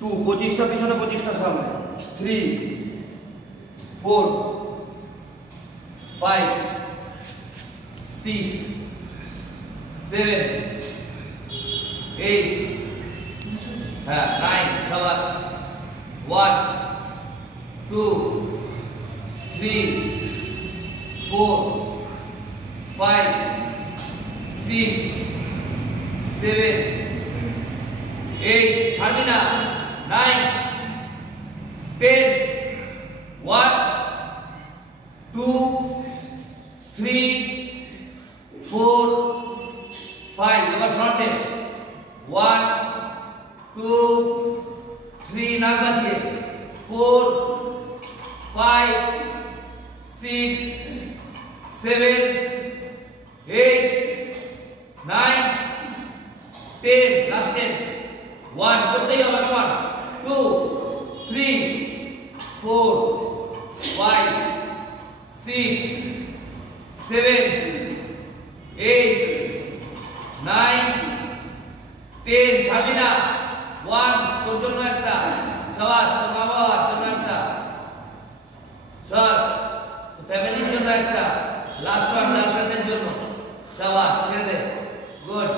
2 25টা পিছনে 25টা সামনে 3 4 5 6 7 8 হ্যাঁ 9 শাবাশ 1 2 3 4 5 6 7 8 ছাড়বি না 9 10 1 2 3 4 5 এবার ফ্রন্টে 1 2 3 নাক বাঁচিয়ে 4 5 6 7 8 9 10 লাস্ট 10 1 করতেই হবে তোমার 2 3 4 5 6 7 8 9 10 ছাড়বি না 1 তোর জন্য একটা শাবাশ তোর বাবার জন্য একটা স্যার তো ফ্যামিলির জন্য একটা লাস্ট ওয়ান গার্লফ্রেন্ডের জন্য শাবাশ ছেড়ে দে গুড